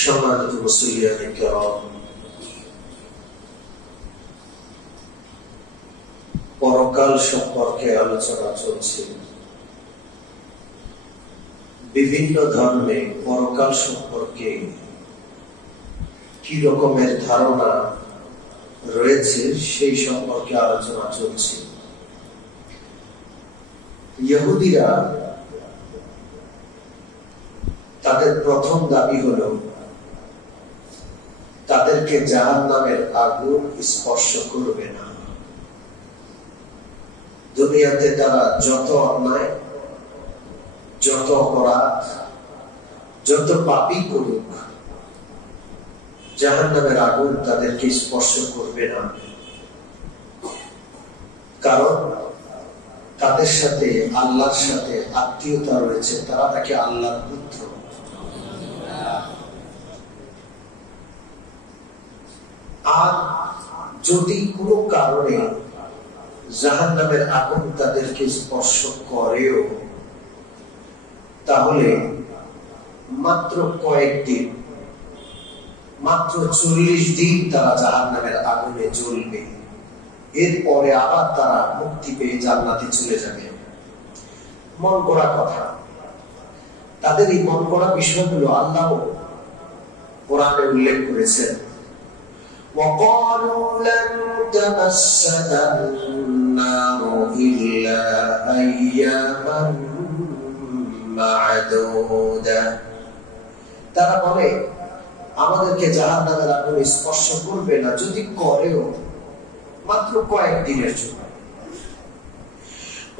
সম্মানিত মুসলিয়ানে কেরাম, পরকাল সম্পর্কে আলোচনা চলছে। বিভিন্ন ধর্মে পরকাল সম্পর্কে কি রকমের ধারণা রয়েছে সেই সম্পর্কে আলোচনা চলছে। ইহুদিরা তাদের প্রথম দাবি হলো তাদেরকে জাহান্নামের আগুন স্পর্শ করবে না। দুনিয়াতে তারা যত অন্যায়, যত অপরাধ, যত পাপী করুক, জাহান্নামের আগুন তাদেরকে স্পর্শ করবে না। কারণ তাদের সাথে আল্লাহর সাথে আত্মীয়তা রয়েছে, তারা তাকে আল্লাহর পুত্র। আর যদি কোনো কারণে জাহান্নামের আগুন তাদেরকে স্পর্শ করেও, তাহলে মাত্র কয়েকদিন, মাত্র 40 দিন তারা জাহান্নামের আগুনে জ্বলবে। এরপরে আবার তারা মুক্তি পেয়ে জান্নাতে চলে যাবে। মন করা কথা। তাদের এই মন করা বিষয়গুলো আল্লাহ কোরআনে উল্লেখ করেছেন। وَقَالُوا لَن تَمَسَّنَا النَّارُ إِلَّا أَيَّامًا مَّعْدُودَةً। তারা বলে আমাদেরকে জাহান্নামের আগুন স্পর্শ করবে না, যদি করেও মাত্র কয়েকদিনের জন্য।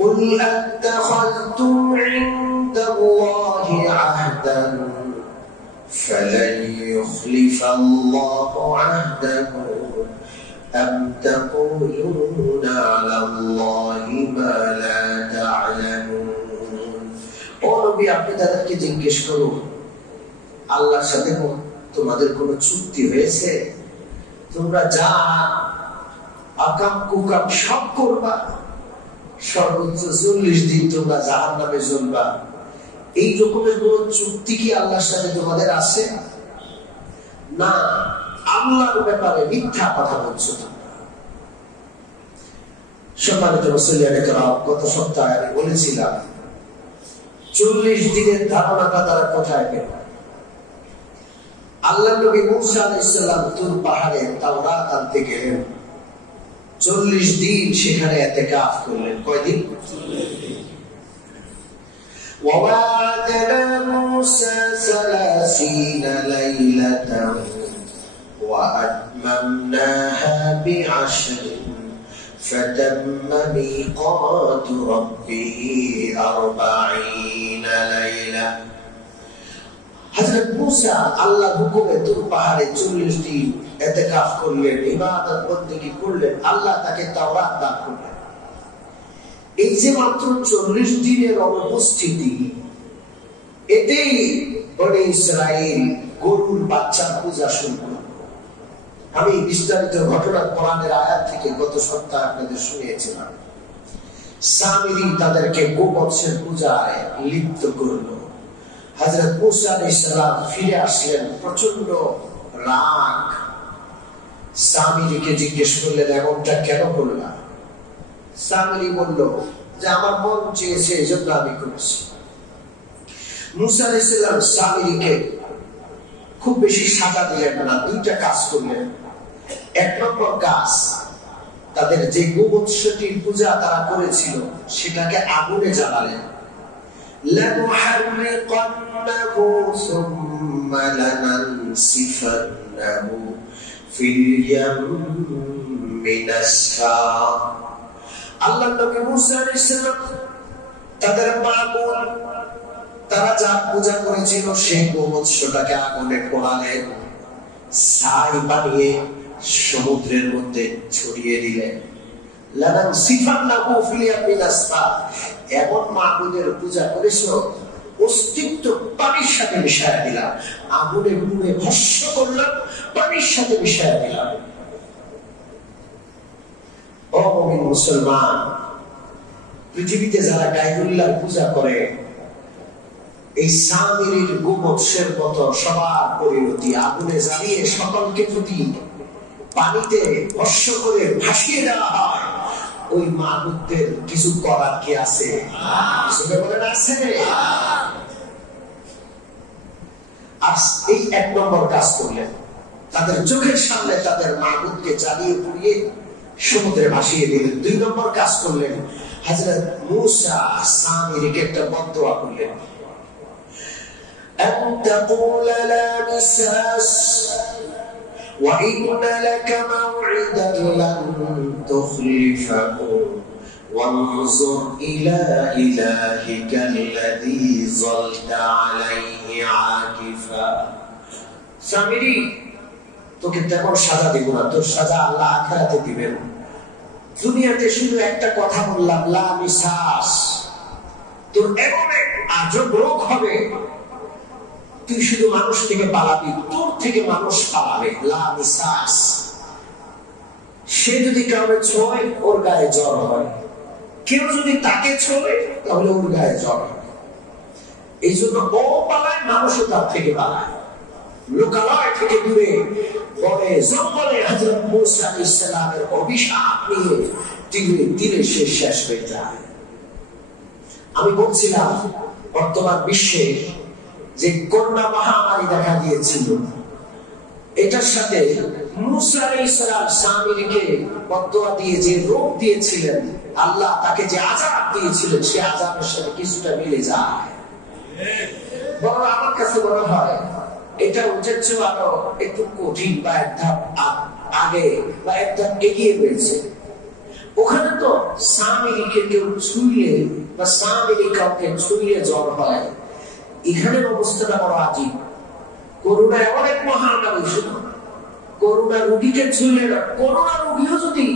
قُلْ أَتَّخَذْتُمْ عِندَ اللَّهِ عَهْدًا فَلَنْ يُخْلِفَ اللَّهُ عَهْدَهُ أَمْ تَقُولُونَ عَلَى اللَّهِ مَا لَا تَعْلَمُونَ। ও নবী, আপনি তাদেরকে জিজ্ঞেস করুন, আল্লাহর সাথে তোমাদের কোনো চুক্তি হয়েছে? তোমরা যা আকাম কুকাম সব করবা, সর্বোচ্চ 40 দিন তোমরা জাহান্নামে জ্বলবা, এই রকমের কোন চুক্তি কি আল্লাহর সাথে তোমাদের আছে? না, আল্লাহর ব্যাপারে মিথ্যা কথা বলছো তোমরা। সম্মানিত মুসলিয়ানে কেরাম, গত সপ্তাহে আমি বলেছিলাম 40 দিনের ধারণাটা তারা কোথায় পেল? আল্লাহ নবী মূসা আলাইহিস সালাম তুর পাহাড়ে তাওরাত আনতে গেলেন। 40 দিন সেখানে ইতিকাফ করলেন। কয়দিন? 40 দিন। وَوَعَدْنَا مُوسَى 30 لَيْلَةً وَأَتْمَمْنَاهَا ب10 فَتَمَّ مِيقَاتُ رَبِّهِ 40 لَيْلَةً। হযরত মূসা আল্লাহর হুকুমে তুর পাহাড়ে 40 দিন ইতিকাফ করলেন, ইবাদত বন্দেগী করলেন। আল্লাহ তাকে তাওরাত দান করলেন। এই যে মাত্র 40 দিনের অনুপস্থিতি, এতেই বনি ইসরাইল গরুর বাচ্চার পূজা শুরু করল। আমি বিস্তারিত ঘটনা কোরআনের আয়াত থেকে গত সপ্তাহে আপনাদের শুনিয়েছিলাম। সামিরী তাদেরকে গোবৎসের পূজায় লিপ্ত করল। হযরত মূসা আলাইহিস সালাম ফিরে আসলেন, প্রচন্ড রাগ। সামিরীকে জিজ্ঞেস করলেন, এমনটা কেন করলা? সামিরী বলল যে আমার মন চেয়েছে, এজন্য আমি করেছি। মূসা আলাইহিস সালাম সামিরীকে খুব বেশি সাজা দিলেন না, দুইটা কাজ করলেন। এক নম্বর কাজ, তাদের যে গোবৎসটির পূজা তারা করেছিল সেটাকে আগুনে জ্বালালেন। لَنُحَرِّقَنَّهُ ثُمَّ لَنَنسِفَنَّهُ فِي الْيَمِّ نَسْفًا। আল্লাহ নবী মূসা আলাইহিস সালাম তাদের মাবুদ, তারা যা পূজা করেছিল সেই গোবৎসটাকে আগুনে পোড়ালেন, ছাই বানিয়ে সমুদ্রের মধ্যে ছড়িয়ে দিলেন। লানানসিফান্নাহু ফিল ইয়াম্মি নাসফা। এমন মাবুদের পূজা করেছো, অস্তিত্ব পানির সাথে মিশায়া দিলাম, আগুনে পুড়ে ভস্ম করলাম, পানির সাথে মিশায়া দিলাম। ও মুমিন মুসলমান, পৃথিবীতে যারা গায়রুল্লাহর পূজা করে এই সামিরীর গোবৎসের মতো সবার পরিণতি আগুনে জ্বালিয়ে সকলকে যদি পানিতে ভস্ম করে ভাসিয়ে দেওয়া হয়, ওই মাবুদদের কিছু করার কি আছে? আছে। আর এই এক নম্বর কাজ করলেন, তাদের চোখের সামনে তাদের মাবুদকে জ্বালিয়ে পুড়িয়ে সমুদ্রে ভাসিয়ে দিলেন। দুই নম্বর কাজ করলেন, হযরত মূসা সামিরীকে একটা বদদোয়া করলেন, أن تقول لا مساس وإن لك موعدا لن تخلفه وانظر إلى إلهك الذي ظلت عليه عاكفا সামিরী, তোকে তেমন সাজা দেব না, তোর সাজা আল্লাহ আখিরাতে দিবেন। দুনিয়াতে শুধু একটা কথা বললাম, লা মিসাস, তোর এমন এক আজব রোগ হবে, তুই শুধু মানুষ থেকে পালাবি, তোর থেকে মানুষ পালাবে। লা মিসাস, সে যদি কাউকে ছোঁয় ওর গায়ে জ্বর হয়, কেউ যদি তাকে ছোঁয় তাহলে ওর গায়ে জ্বর হয়। এই জন্য ও পালায়, মানুষও তার থেকে পালায়। লোকালয় থেকে দূরে বনে জঙ্গলে হযরত মূসা আলাইহিস সালামের অভিশাপ নিয়ে ধীরে সে শেষ হয়ে যায়। আমি বলছিলাম বর্তমান বিশ্বে যে করোনা মহামারী দেখা দিয়েছিল, এটার সাথে মূসা আলাইহিস সালাম সামিরীকে বদদোয়া দিয়ে যে রোগ দিয়েছিলেন, আল্লাহ তাকে যে আযাব দিয়েছিলেন, সে আযাবের সাথে কিছুটা মিলে যায়। বড় আমার কাছে মনে হয় এটা উঠের চেয়ে আরো একটু কঠিন বা এক ধাপ আগে বা এক ধাপ এগিয়ে রয়েছে। ওখানে তো সামিরীকে কেউ ছুঁয়ে বা সামিরী কাউকে ছুঁয়ে জ্বর হয়, এখানের অবস্থাটা বড় আজীব। করোনা এমন এক মহামারী, শুধু করোনা রোগীকে ছুঁয়ে না, করোনা রোগীও যদি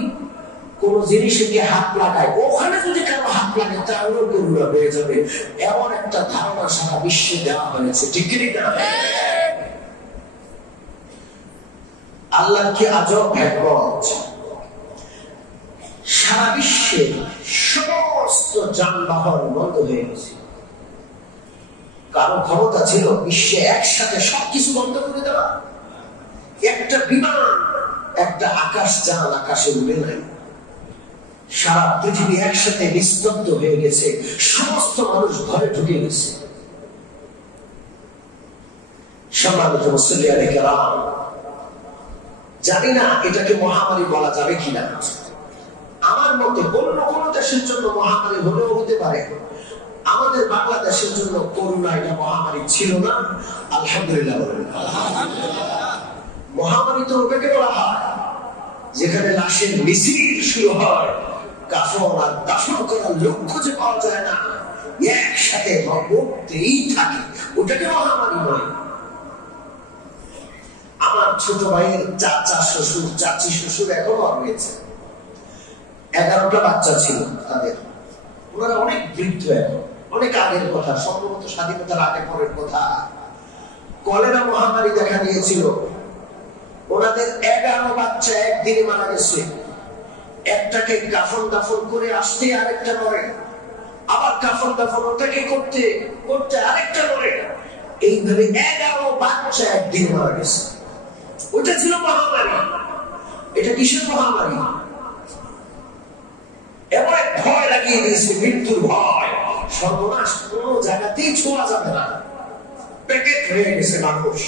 কোন জিনিসে গিয়ে হাত লাগায়, ওখানে যদি কারো হাত লাগে তাহলেও করোনা হয়ে যাবে, এমন একটা ধারণা সারা বিশ্বে দেওয়া হয়েছে। ঠিক না? আল্লাহর কি আজব হিকমত! সারা বিশ্বে সমস্ত যানবাহন বন্ধ হয়ে গেছে। কারো ক্ষমতা ছিল বিশ্বে একসাথে সবকিছু বন্ধ করে দেওয়া? একটা বিমান, একটা আকাশ যান আকাশে উড়ে নাই। সারা পৃথিবী একসাথে নিস্তব্ধ হয়ে গেছে, সমস্ত মানুষ ঘরে ঢুকে গেছে। সম্মানিত মুসল্লিয়ানে কেরাম, জানি না এটাকে মহামারী বলা যাবে কিনা। আমার মতে অন্য কোন দেশের জন্য মহামারী হলেও হতে পারে, আমাদের বাংলাদেশের জন্য করোনা এটা মহামারী ছিল না। আলহামদুলিল্লাহ। মহামারী তো ওটাকে বলা হয় যেখানে লাশের মিছিল শুরু হয়, কাফন আর দাফন করার লক্ষ্য যে পাওয়া যায় না, একসাথে মরতেই থাকে, ওটাকে মহামারী বলে। আমার ছোট ভাইয়ের চাচা শ্বশুর, চাচি শ্বশুর এখনো রয়েছে, 11টা বাচ্চা ছিল তাদের। ওনারা অনেক বৃদ্ধ, এখন অনেক আগের কথা, সম্ভবত স্বাধীনতার আগে পরের কথা। কলেরা মহামারী দেখা দিয়েছিল, ওনাদের 11 বাচ্চা একদিনে মারা গেছে। একটাকে কাফন দাফন করে আসতে আরেকটা মরে, আবার কাফন দাফন ওটাকে করতে করতে আরেকটা মরে, এইভাবে 11 বাচ্চা একদিনে মারা গেছে। ওটা ছিল মহামারী। এটা কিসের মহামারী? এমন এক ভয় লাগিয়ে দিয়েছে, মৃত্যুর ভয়। সর্বনাশ, কোন জায়গাতেই ছোঁয়া যাবে না, প্যাকেট হয়ে গেছে মানুষ।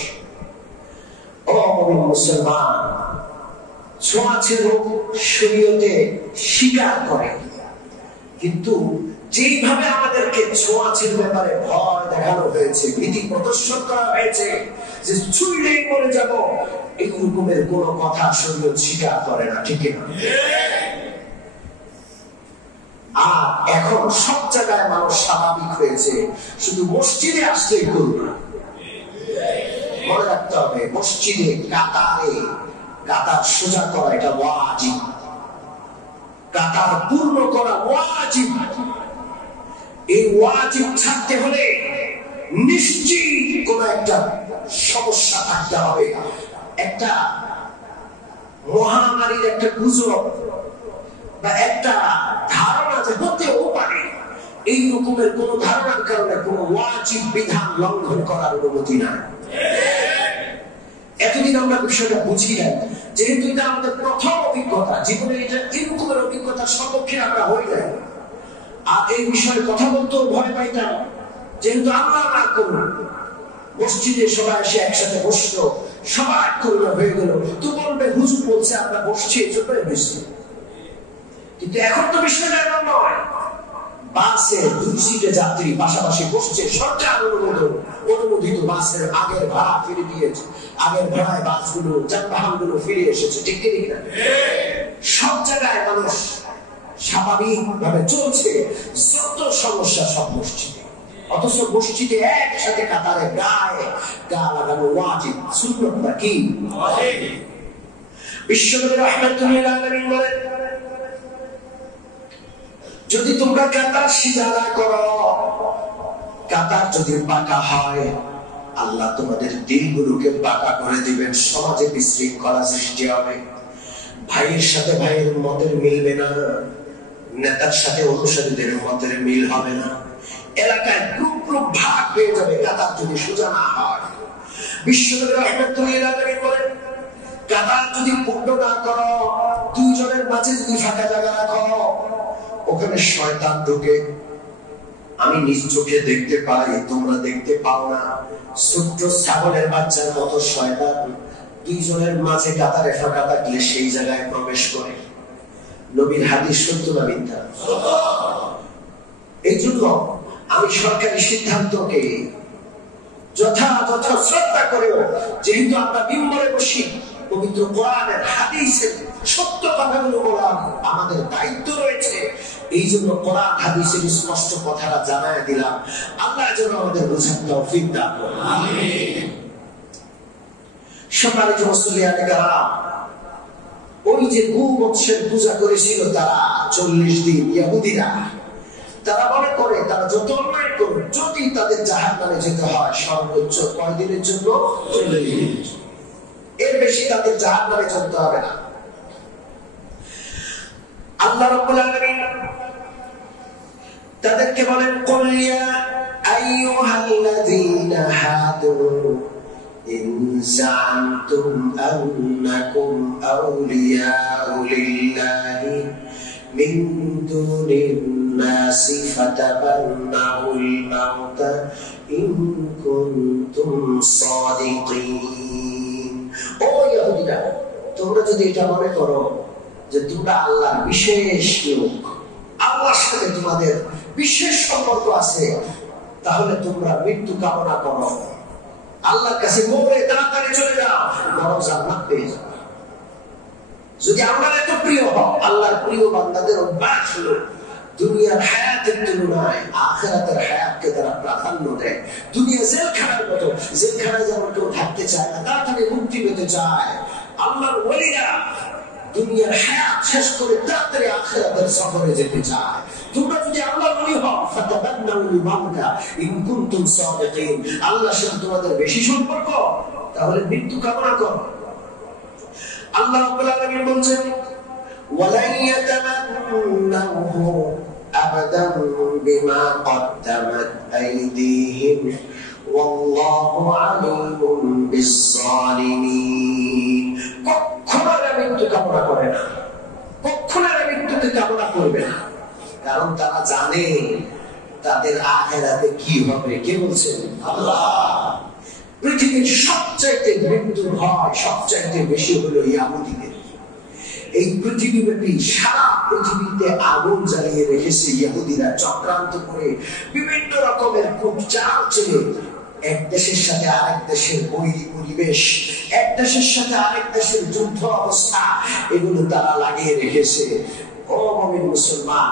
ও মুমিন মুসলমান, ছোঁয়াচে রোগ শরীয়তে স্বীকার করে, কিন্তু যেইভাবে আমাদেরকে ছোঁয়াচের ব্যাপারে ভয় দেখানো হয়েছে, ভীতি প্রদর্শন করা হয়েছে যে ছুঁইলেই মরে যাব, এই রকমের কোন কথা শরীয়ত স্বীকার করে না। ঠিক না? আর এখন সব জায়গায় মানুষ স্বাভাবিক হয়েছে, শুধু মসজিদে আসলেই করুন। মনে রাখতে হবে, মসজিদে কাতার সোজা করা এটা ওয়াজিব, কাতার পূর্ণ করা ওয়াজিব। এই ওয়াজিব ছাড়তে হলে নিশ্চিত কোন একটা সমস্যা থাকতে হবে, একটা মহামারীর একটা গুজব বা একটা ধারণা যে হতেও পারে, এই রকমের কোন ধারণার কারণে কোন ওয়াজিব বিধান লঙ্ঘন করার অনুমতি নাই। এতদিন আমরা বিষয়টা বুঝি না, যেহেতু এটা আমাদের প্রথম অভিজ্ঞতা, জীবনে এটা এরকমের অভিজ্ঞতার সম্মুখীন আমরা হই নাই। আর এই বিষয়ে কথা বলতেও ভয় পাইতাম, যেহেতু আল্লাহ না করুন মসজিদে সবাই এসে একসাথে বসলো, সবাই করোনা হয়ে গেল, তো বলবে হুজুর বলছে আমরা বসছি এই জন্যই বসছি। কিন্তু এখন তো বিষয়টা এমন নয়, বাসে 2 সিটে যাত্রী পাশাপাশি বসছে, সরকার অনুমোদিত বাসের আগের ভাড়া ফিরে দিয়েছে, আগের ভাড়ায় বাসগুলো যানবাহনগুলো ফিরে এসেছে, ঠিক ঠিক না? সব জায়গায় মানুষ স্বাভাবিক ভাবে চলছে, যত সমস্যা সব মসজিদে। অথচ মসজিদে একসাথে কাতারে গায়ে গা লাগানো ওয়াজিব, সুন্নাত নাকি? বিশ্বনবী রাহমাতুল্লাহ আলাইহি বলেন, যদি তোমরা কাতার সিধা না করো, কাতার যদি বাঁকা হয়, আল্লাহ তোমাদের দিলগুলোকে বাঁকা করে দিবেন, সমাজে বিশৃঙ্খলা সৃষ্টি হবে, ভাইয়ের সাথে ভাইয়ের মতের মিলবে না, নেতার সাথে অনুসারীদের মতের মিল হবে না, এলাকায় গ্রুপ গ্রুপ ভাগ হয়ে যাবে কাতার যদি সোজা না হয়। বিশ্বনবী রাহমাতুল্লাহ আলাইহি বলেন, কাতার যদি পূর্ণ না করো, 2 জনের মাঝে যদি ফাঁকা জায়গা রাখো, ওখানে শয়তান ঢুকে। আমি নিজ চোখে দেখতে পাই, তোমরা দেখতে পাও না। ছোট্ট ছাগলের বাচ্চার মতো শয়তান 2 জনের মাঝে কাতারে ফাঁকা থাকলে সেই জায়গায় প্রবেশ করে। নবীর হাদিস সত্য না মিথ্যা? এই জন্য আমি সরকারি সিদ্ধান্তকে যথাযথ শ্রদ্ধা করেও, যেহেতু আমরা মিম্বরে বসি, পবিত্র কোরআনের হাদিসের সত্য কথাগুলো বলা আমাদের দায়িত্ব রয়েছে, এই জন্য কোরআন হাদিসের স্পষ্ট কথাটা জানায় দিলাম। আল্লাহ যেন আমাদের বোঝার তৌফিক দান করেন, আমিন। সম্মানিত মুসলিয়ান কেরাম, ওই যে গোবৎসের পূজা করেছিল তারা 40 দিন, ইহুদিরা, তারা মনে করে তারা যত অন্যায় করুক, যদি তাদের জাহান্নামে যেতে হয় সর্বোচ্চ কয় দিনের জন্য? 40 দিন। এর বেশি তাদের জাহান্নামে যেতে হবে না। আল্লাহ রাব্বুল আলামিন তাদেরকে বলেন, কুল ইয়া আইয়ুহাল্লাযীনা হাদু ইন জাআমতুম আন্নাকুম আউলিয়াউ লিল্লাহি মিন দুনিন নাসি ফাতাবান্নাউল মাউতা ইন কুনতুম সাদিকিন। ও ইহুদিরা, তোমরা যদি এটা মনে করো যে তোমরা আল্লাহর বিশেষ লোক, আল্লাহর সাথে তোমাদের বিশেষ সম্পর্ক আছে, তাহলে তোমরা মৃত্যু কামনা করো, আল্লাহর কাছে মরে তাড়াতাড়ি চলে যাও, বড় জান্নাত পেয়ে যাও। যদি আমরা এত প্রিয় হও, আল্লাহর প্রিয় বান্দাদের অভ্যাস হলো দুনিয়ার হায়াতের তুলনায় আখিরাতের হায়াতকে তারা প্রাধান্য দেয়। দুনিয়া জেলখানার মতো, জেলখানায় যেমন কেউ থাকতে চায় না, তাড়াতাড়ি মুক্তি পেতে চায়, আল্লাহর ওলিরা দুনিয়ার হায়াত শেষ করে তাড়াতাড়ি আখিরাতের সফরে যেতে চায়। তোমরা যদি আল্লাহর ওলি হও, ফাতাবান্নাউল মাউতা ইন কুনতুম সাদিকিন, আল্লাহর সাথে তোমাদের বেশি সম্পর্ক, তাহলে মৃত্যু কামনা করো। আল্লাহ রাব্বুল আলামিন বলেন, ওয়ালান ইয়াতামান্নাহু আবাদান বিমা কদ্দামাত আইদিহিম ওয়াল্লাহু আলিমুন বিস-সালিমিন। কখনো মৃত্যু কামনা করে না, কখনো মৃত্যুকে কামনা করবে না, কারণ তারা জানে তাদের আখিরাতে কি হবে। কে বলছেন? আল্লাহ। পৃথিবীর সবচাইতে মৃত্যু ভয় সবচাইতে বেশি হলো ইহুদিদের। এই পৃথিবীব্যাপী সারা পৃথিবীতে আগুন জ্বালিয়ে রেখেছে ইহুদিরা, চক্রান্ত করে বিভিন্ন রকমের খুব চাল চেয়ে এক দেশের সাথে আরেক দেশের বৈরী পরিবেশ, এক দেশের সাথে আরেক দেশের যুদ্ধ অবস্থা, এগুলো তারা লাগিয়ে রেখেছে। ও মুমিন মুসলমান,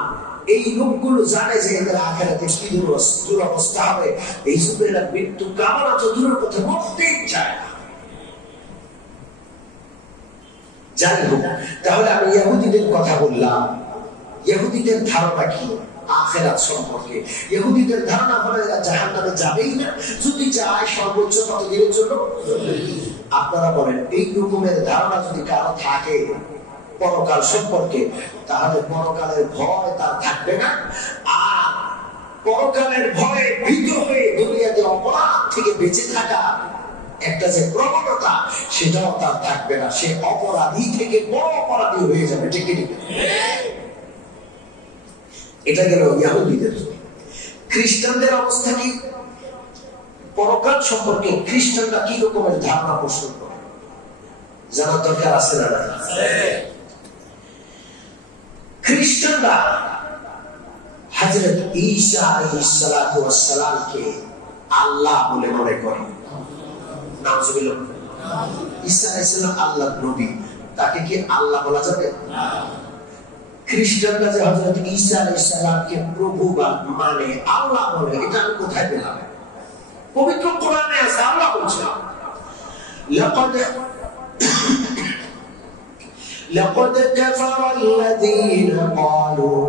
এই লোকগুলো জানে যে এদের আখিরাতে কি দুরবস্থা হবে, এই জন্য এরা মৃত্যু কামনা তো দূরের কথা, মরতেই চায় না। যাই হোক, তাহলে আমি ইহুদিদের কথা বললাম। ইহুদিদের ধারণা কি আখিরাত সম্পর্কে? ইহুদিদের ধারণা হলো এরা জাহান্নামে যাবেই না, যদি যায় সর্বোচ্চ কত দিনের জন্য? আপনারা বলেন, এই রকমের ধারণা যদি কারো থাকে পরকাল সম্পর্কে, তাহলে পরকালের ভয় তার থাকবে না, আর পরকালের ভয়ে ভীত হয়ে দুনিয়াতে অপরাধ থেকে বেঁচে থাকা একটা যে প্রবণতা, সেটাও তার থাকবে না। সে অপরাধী থেকে বড় অপরাধী হয়ে যাবে। ঠিক ঠিক। এটা গেল ইহুদিদের। খ্রিস্টানদের অবস্থা কি? পরকাল সম্পর্কে খ্রিস্টানরা কি রকমের ধারণা পোষণ করে জানার দরকার আছে না? খ্রিস্টানরা হযরত ঈসা আলাইহিস সালাতু ওয়াস সালামকে আল্লাহ বলে মনে করে। নাউজুবিল্লাহ। ঈসা আলাইহিস সালাম আল্লাহর নবী, তাকে কি আল্লাহ বলা যাবে? না। খ্রিস্টানরা যে হযরত ঈসা আলাইহিস সালামকে প্রভু মানে আল্লাহ বলে, এটা আমি কোথায় পেলাম? পবিত্র কোরআনে আছে, আল্লাহ বলছেন لقد كفر الذين قالوا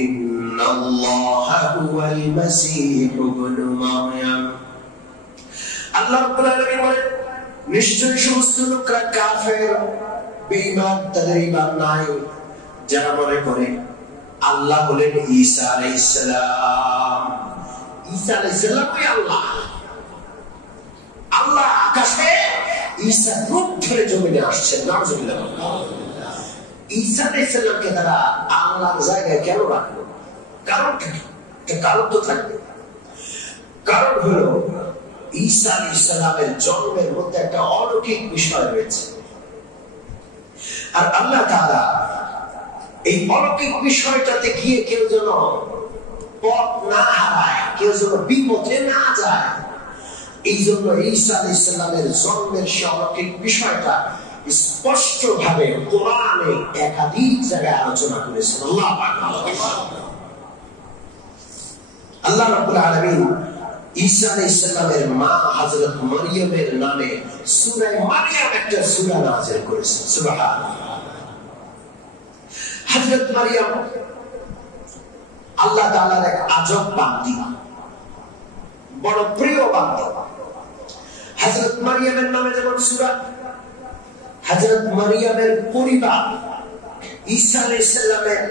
إن الله هو المسيح ابن مريم। আল্লাহ রাব্বুল আলামিন বলেন, নিশ্চয়ই সমস্ত লোকরা কাফের, বেঈমান, তাদের ঈমান নাই, যারা মনে করে আল্লাহ হলেন ঈসা আলাইহিস সালাম। ঈসা আলাইহিস সালাম ওই আল্লাহ। আল্লাহ আকাশে, ঈসা রূপ ধরে জমিনে আসছেন। নাউজুবিল্লাহ। ঈসা আলাইহিস সালামকে তারা আল্লাহর জায়গায় কেন রাখলো? কারণ তো থাকবে। কারণ হলো ঈসা আলাইহিস সালামের জন্মের মধ্যে একটা অলৌকিক বিষয় রয়েছে, আর আল্লাহ তাআলা এই অলৌকিক বিষয়টাতে গিয়ে কেউ যেন পথ না হারায়, কেউ যেন বিপথে না যায়, এই জন্য ঈসা আলাইহিস সালামের জন্মের সে অলৌকিক বিষয়টা স্পষ্ট ভাবে কোরআনে একাধিক জায়গায় আলোচনা করেছেন। আল্লাহ রাব্বুল আলামিন ঈসা আলাইহিস সালামের মা হযরত মারইয়ামের নামে সূরা মারইয়াম একটা সূরা নাযিল করেছেন। সুবহানাল্লাহ। হযরত মারইয়াম আল্লাহ তাআলার এক আজব বান্দী, বড় প্রিয় বান্দী। হযরত মারইয়ামের নামে যেমন সূরা, হযরত মারইয়ামের পরিবার, ঈসা আলাইহিস সালামের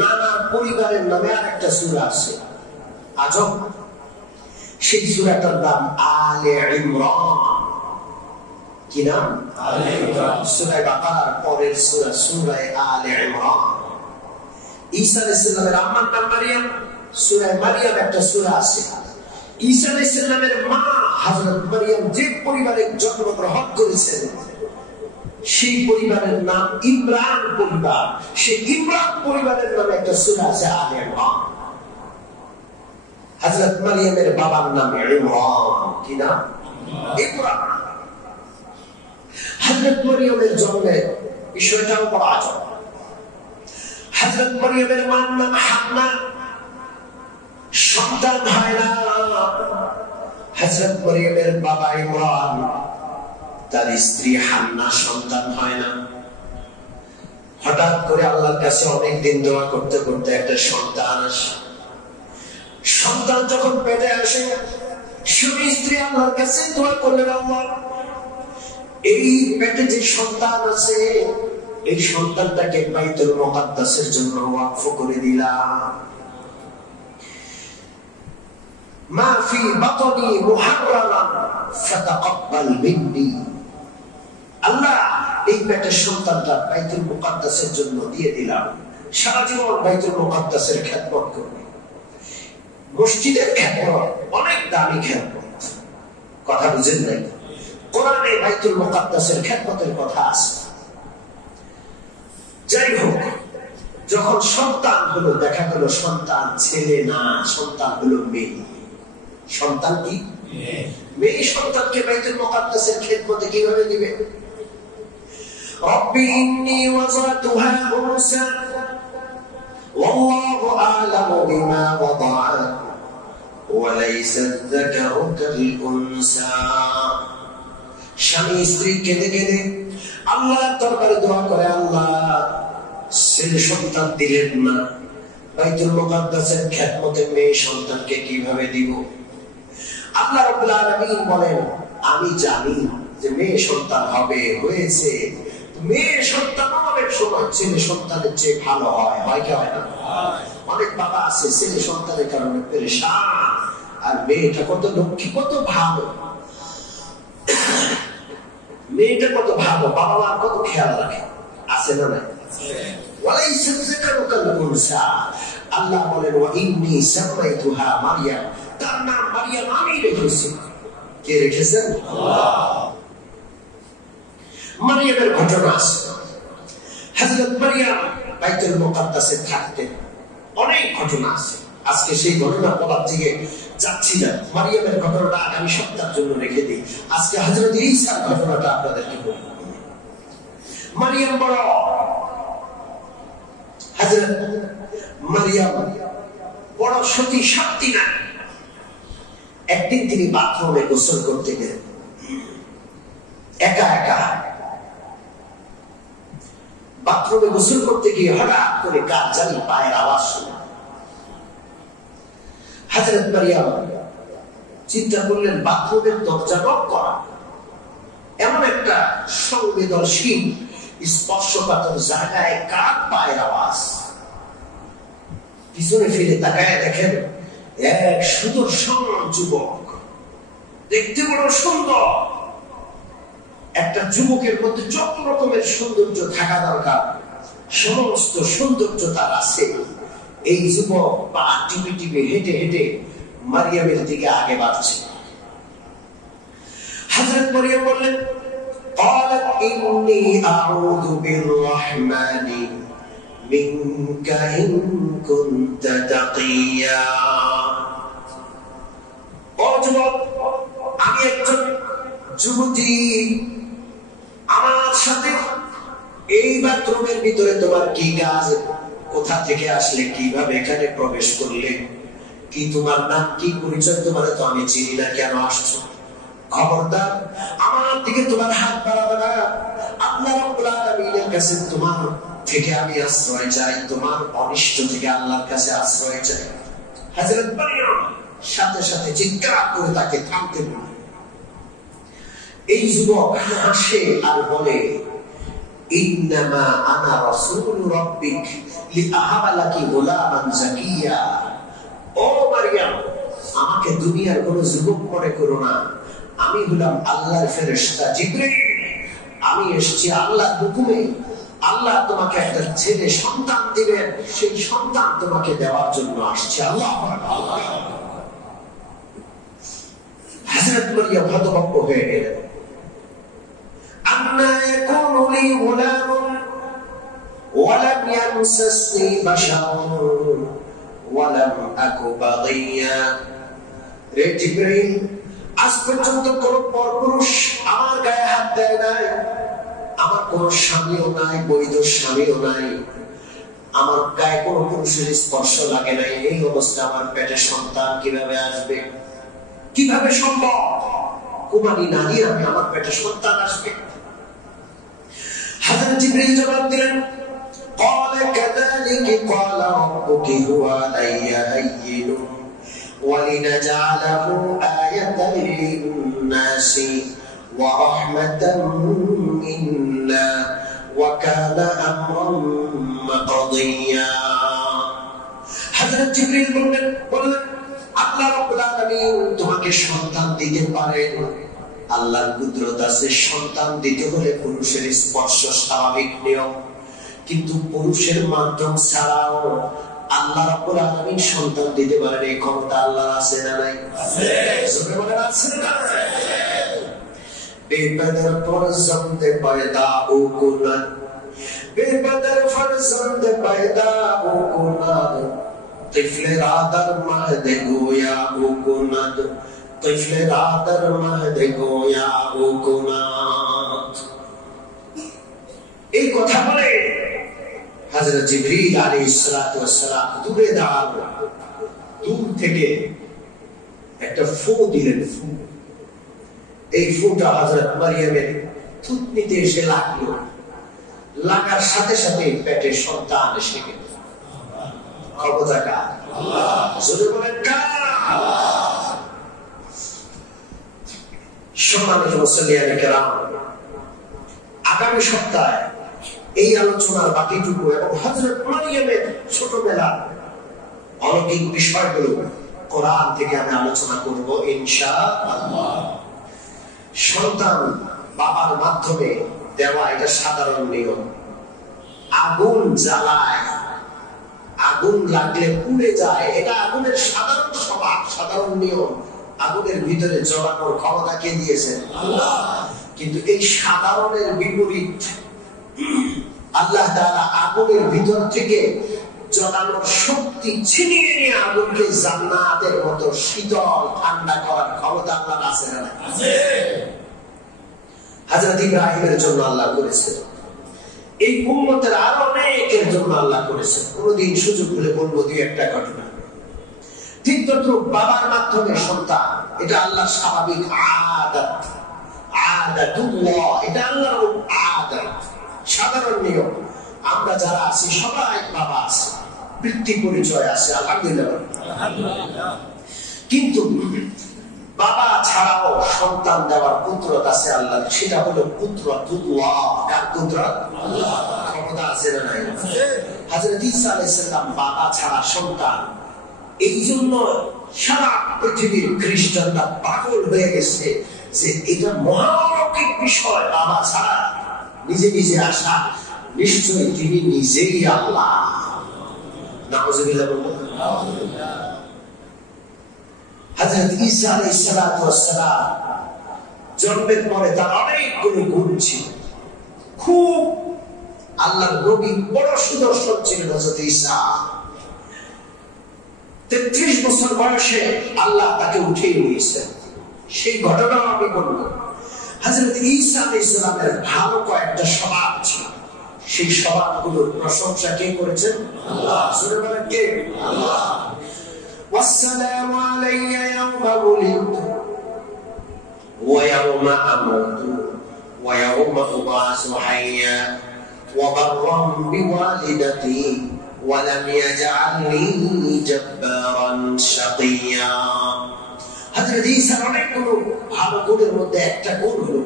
নানা পরিবারের নামে আরেকটা সূরা আছে আজব। সেই সূরাটার নাম আলে ইমরান। কি নাম? আলে ইমরান। সূরা বাকারার পরের সূরা, সূরা আলে ইমরান। ঈসা আলাইহিস সালামের আম্মার নাম মারইয়াম, সূরা মারইয়াম একটা সূরা আছে। ঈসা আলাইহিস সালামের মা হযরত মারইয়াম যে পরিবারে জন্মগ্রহণ করেছেন, সেই পরিবারের নাম ইমরান পরিবার। সেই ইমরান পরিবারের নামে একটা সূরা আছে আলে ইমরান। হযরত মারইয়ামের বাবার নাম ইমরান। কি নাম? ইমরান। হযরত মারইয়ামের জন্মের বিষয়টাও বড় আজব। হযরত মারইয়ামের মার নাম হান্না, সন্তান হয় না। হযরত মারইয়ামের বাবা ইমরান, তার স্ত্রী হান্না, সন্তান হয় না। হঠাৎ করে আল্লাহর কাছে অনেক দিন দোয়া করতে করতে একটা সন্তান আসে। সন্তান যখন পেটে আসে, স্বামী স্ত্রী আল্লাহর কাছে দোয়া করলেন, আল্লাহ এই পেটে যে সন্তান আছে, এই সন্তানটাকে বাইতুল মুকাদ্দাসের জন্য ওয়াকফ করে দিলাম। মা ফি বাতনি মুহাররামান ফাতাকাব্বাল মিন্নি। আল্লাহ এই পেটের সন্তানটা বাইতুল মুকাদ্দাসের জন্য দিয়ে দিলাম, সারা জীবন বাইতুল মুকাদ্দাসের খেদমত করবে। মসজিদের খেদমত অনেক দামি খেদমত, কথা বুঝেন নাই? কোরআনে বাইতুল মুকাদ্দাসের খেদমতের কথা আছে। যাই হোক, যখন সন্তান হলো, দেখা গেল সন্তান ছেলে না, সন্তান হলো মেয়ে। সন্তান কি? মেয়ে। সন্তানকে বাইতুল মুকাদ্দাসের খেদমতে কিভাবে দিবে? রব্বি ইন্নী ওয়াযাতুহা উনসা ওয়াল্লাহু আ'লামু বিমা ওয়াদা'আ ওয়া লাইসা আয-যাকারু কাল-উনসা। স্বামী স্ত্রী কেঁদে কেঁদে আল্লাহর দরবারে দোয়া করে, আল্লাহ ছেলে সন্তান দিলেন না, বাইতুল মুকাদ্দাসের খেদমতে মেয়ে সন্তানকে কিভাবে দিব? আল্লাহ রাব্বুল আলামিন বলেন, আমি জানি যে মেয়ে সন্তান হবে, হয়েছে। মেয়ে সন্তান অনেক সময় ছেলে সন্তানের চেয়ে ভালো হয়, হয় কি হয় না? অনেক বাবা আছে ছেলে সন্তানের কারণে পেরেশান, আর মেয়েটা কত লক্ষ্মী, কত ভালো, মেয়েটা কত ভালো, বাবা মার কত খেয়াল রাখে, আছে না নাই? আল্লাহ বলেন ওয়াইন্নী সামাইতুহা মারইয়াম, তার নাম মারইয়াম আমি রেখেছি। কে রেখেছেন? আল্লাহ। মারইয়ামের ঘটনা আছে। হযরত মারইয়াম বাইতুল মুকাদ্দাসে থাকতেন, অনেক ঘটনা আছে। আজকে সেই ঘটনা বলার দিকে যাচ্ছি না, মারইয়ামের ঘটনাটা আগামী সপ্তাহের জন্য রেখে দিই। আজকে হযরত ঈসার ঘটনাটা আপনাদেরকে বলবো। মারইয়াম বড়, হযরত মারইয়াম বড় সতী শক্তি না। একদিন তিনি বাথরুমে গোসল করতে গেলেন, একা একা বাথরুমে গোসল করতে গিয়ে হঠাৎ করে কার জানি পায়ের আওয়াজ শুনলেন। হযরত মারইয়াম চিন্তা করলেন বাথরুমের দরজা নক করা, এমন একটা সংবেদনশীল স্পর্শকাতর জায়গায় কার পায়ের আওয়াজ। পিছনে ফিরে তাকায় দেখেন এক সুদর্শন যুবক, দেখতে বড় সুন্দর। একটা যুবকের মধ্যে যত রকমের সৌন্দর্য থাকা দরকার সমস্ত সৌন্দর্য তার আছে। এই যুবক পা টিপে টিপে হেঁটে হেঁটে মারইয়ামের দিকে আগে বাড়ছে। হযরত মারইয়াম বললেন قالت إني أعوذ بالرحمن منك إن كنت تقيا। ও যুবক, আমি একজন যুবতী, আমার সাথে এই বাথরুমের ভিতরে তোমার কি কাজ? কোথা থেকে আসলে, কিভাবে এখানে প্রবেশ করলে, কি তোমার নাম, কি পরিচয়? তোমার তো আমি চিনি না, কেন আসছো? খবরদার আমার দিকে তোমার হাত বাড়াবে না। আল্লাহ রাব্বুল আলামিনের কাছে তোমার থেকে আমি আশ্রয় চাই, তোমার অনিষ্ট থেকে আল্লাহর কাছে আশ্রয় চাই। হযরত মারইয়াম সাথে সাথে চিৎকার করে তাকে থামতে বললেন। এই যুবক হাসে আর বলে ইন্নামা আনা রাসূলু রাব্বিক লিআহাবা লাকি গুলামান যাকিয়া। ও মারইয়াম, আমাকে দুনিয়ার কোন যুবক মনে করো না, আমি হলাম আল্লাহর ফেরেশতা জিবরীল। আমি এসেছি আল্লাহর হুকুমে। আল্লাহ তোমাকে একটা ছেলে সন্তান দিবেন, সেই সন্তান তোমাকে দেওয়ার জন্য আসছে। আল্লাহু আকবার। হযরত মারইয়াম হতভম্ব হয়ে গেলেন। আন্না ইয়াকুনু লি গুলামুন ওয়া লাম ইয়ামসাসনি বাশারুন ওয়া লাম আকু বাগিয়া। রে জিবরীল, আজ পর্যন্ত কোন পরপুরুষ আমার গায়ে হাত দেয় নাই, আমার কোন স্বামীও নাই, বৈধ স্বামীও নাই, আমার গায়ে কোন পুরুষের স্পর্শ লাগে নাই। এই অবস্থা আমার পেটে সন্তান কিভাবে আসবে? কিভাবে সম্ভব? কুমারী নারী আমি, আমার পেটে সন্তান আসবে? হযরত জিবরীল জবাব দিলেন قال كذلك قال ربك هو علي هين ولنجعله آية للناس ورحمة منا وكان أمرا مقضيا। হযরত জিবরীল বললেন আল্লাহ রাব্বুল আলামিন তোমাকে সন্তান দিতে পারেন, আল্লাহর কুদরত আছে। সন্তান দিতে হলে পুরুষের স্পর্শ স্বাভাবিক নিয়ম, কিন্তু পুরুষের মাধ্যম ছাড়াও আল্লাহ রাব্বুল আলামিন সন্তান দিতে পারেন। এই ক্ষমতা আল্লাহর আছে না নাই? আছে। জোরে বলেন আছে না? আছে। বেপদর ফরজন্দ পয়দা ও কুনাত, বেপদর ফরজন্দ পয়দা ও কুনাত, তিফলে রাদার মাহদে গোয়া ও কুনাত, তিফলে রাদার মাহদে গোয়া ও কুনাত। এই কথা বলে হযরত জিবরীল আলাইহিস সালাতু ওয়াস সালাম দূরে দাঁড়ানো, দূর থেকে একটা ফু দিলেন। ফু, এই ফুটা হযরত মারইয়ামের থুতনিতে এসে লাগলো। লাগার সাথে সাথে পেটে সন্তান এসে গেল। ক্ষমতা কার? আল্লাহ। জোরে বলেন কার? আল্লাহ। সম্মানিত মুসল্লিয়ানে কেরাম, আগামী সপ্তাহে এই আলোচনার বাকিটুকু এবং হযরত মারইয়ামের ছোটবেলা অলৌকিক বিষয়গুলো কোরআন থেকে আমি আলোচনা করব ইনশাআল্লাহ। সন্তান বাবার মাধ্যমে দেওয়া এটা সাধারণ নিয়ম। আগুন জ্বালায়, আগুন লাগলে পুড়ে যায়, এটা আগুনের সাধারণ স্বভাব, সাধারণ নিয়ম। আগুনের ভিতরে জ্বলানোর ক্ষমতা কে দিয়েছেন? আল্লাহ। কিন্তু এই সাধারণের বিপরীত আল্লাহ তাআলা আগুনের ভিতর থেকে জ্বলানোর শক্তি ছিনিয়ে নিয়ে আগুনকে জান্নাতের মতো শীতল ঠান্ডা করার ক্ষমতা আল্লাহর আছে না? আছে। হযরত ইব্রাহিমের জন্য আল্লাহ করেছেন, এই উম্মতের আরো অনেকের জন্য আল্লাহ করেছেন। কোনদিন সুযোগ হলে বলবো দুই একটা ঘটনা। ঠিক তদ্রুপ বাবার মাধ্যমে সন্তান, এটা আল্লাহর স্বাভাবিক আদত, আদাতুল্লাহ, এটা আল্লাহর আদত, সাধারণ নিয়ম। আমরা যারা আছি সবাই বাবা আছে, বৃত্তি পরিচয় আছে, আলহামদুলিল্লাহ। কিন্তু বাবা ছাড়াও সন্তান দেওয়ার কুদরত আছে আল্লাহর, সেটা হলো কুদরতুল্লাহ। কার কুদরত? আল্লাহ। ক্ষমতা আছে না নাই? হযরত ঈসা আলাইহিস সালাম বাবা ছাড়া সন্তান। এই জন্য সারা পৃথিবীর খ্রিস্টানরা পাগল হয়ে গেছে যে এটা মহালৌকিক বিষয়, বাবা ছাড়া নিজে নিজে আসা, নিশ্চয়ই তিনি নিজেই আল্লাহ। নাউজুবিল্লাহ। হযরত ঈসা আলাইহিস সালাম জন্মের পরে তার অনেকগুলো গুণ ছিল। খুব আল্লাহর নবী, বড় সুদর্শন ছিলেন হযরত ঈসা। 33 বছর বয়সে আল্লাহ তাকে উঠিয়ে নিয়েছেন, সেই ঘটনাও আমি বলব। হযরত ঈসা আলাইহিস সালামের ভালো কয়েকটা স্বভাব ছিল, সেই স্বভাবগুলোর প্রশংসা কে করেছেন? আল্লাহ। সুরে বলেন কে? আল্লাহ। والسلام علي يوم ولدت ويوم أموت ويوم أبعث حيا وبرا بوالدتي ولم يجعلني جبارا شقيا। হযরত ঈসার অনেকগুলো ভালো গুণের মধ্যে একটা গুণ হলো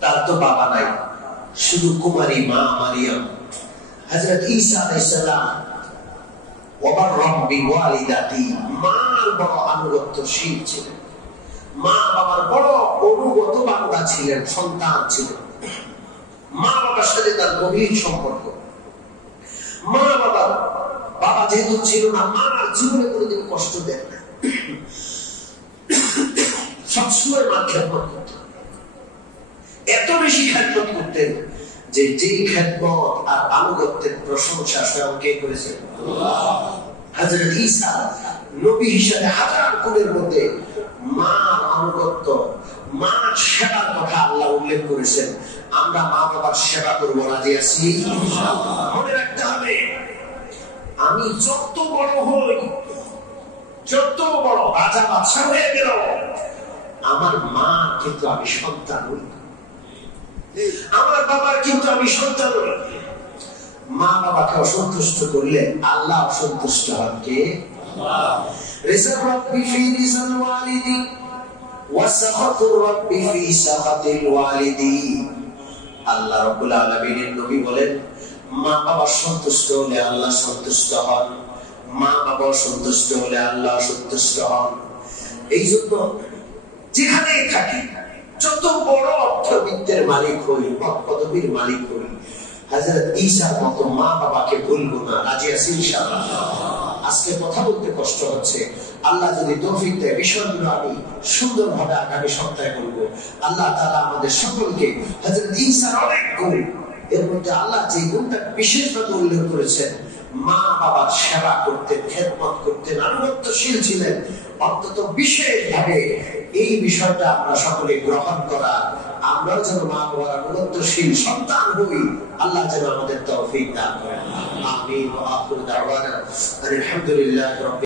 তার তো বাবা নাই, শুধু কুমারী মা মারিয়াম। হযরত ঈসা আলাইহিস সালাম ওয়াবাররাম বিওয়ালিদাতি, মার বড় আনুগত্যশীল ছিলেন, মা বাবার বড় অনুগত বান্দা ছিলেন, সন্তান ছিলেন। মা বাবার সাথে তার গভীর সম্পর্ক। বাবা যেহেতু ছিল না, মা জীবনে কোনোদিন কষ্ট দেন না, সবসময় মা খেদমত করতেন, এত বেশি খেদমত করতেন যে যেই খেদমত আর আনুগত্যের প্রশংসা স্বয়ং কে করেছেন? আল্লাহ। হযরত ঈসা নবী হিসেবে হাজার গুণের মধ্যে মা আনুগত্য, মা সেবার কথা আল্লাহ উল্লেখ করেছেন। আমরা মা বাবার সেবা করবো, রাজি আছি? মনে রাখতে হবে, আমি যত বড় হই, যত বড় রাজা বাদশা হয়ে গেল, আমার মা কিন্তু আমি সন্তান হই, আমার বাবার কিন্তু আমি সন্তান হই। মা বাবাকে অসন্তুষ্ট করলে আল্লাহ অসন্তুষ্ট হন কে? আল্লাহ। রিজা রাব্বি ফি রিজাল ওয়ালিদি ওয়া সাখাতু রাব্বি ফি সাখাতিল ওয়ালিদি। আল্লাহ রাব্বুল আলামিনের নবী বলেন, মা বাবা সন্তুষ্ট হলে আল্লাহ সন্তুষ্ট হন, মা বাবা সন্তুষ্ট হলে আল্লাহ সন্তুষ্ট হন। এই জন্য যেখানে থাকি, যত বড় অর্থবিত্তের মালিক হই, পদবীর মালিক হই, হযরত ঈসার মতো মা বাবাকে ভুলবো না, রাজি আছি ইনশাআল্লাহ। আজকে কথা বলতে কষ্ট হচ্ছে, আল্লাহ যদি তৌফিক দেয় বিষয়গুলো আমি সুন্দরভাবে আগামী সপ্তাহে বলবো। আল্লাহ তাআলা আমাদের সকলকে হযরত ঈসার অনেক গুণ, এর মধ্যে আল্লাহ যে গুণটা বিশেষভাবে উল্লেখ করেছেন, মা বাবার সেবা করতেন, খেদমত করতেন, আনুগত্যশীল ছিলেন, অন্তত বিশেষভাবে এই বিষয়টা আমরা সকলে গ্রহণ করা, আমরাও যেন মা বাবার আনুগত্যশীল সন্তান হই, আল্লাহ যেন আমাদের তৌফিক দান করেন। আমিন। ওয়া আখিরু দাওয়ানা আলহামদুলিল্লাহি রাব্বিল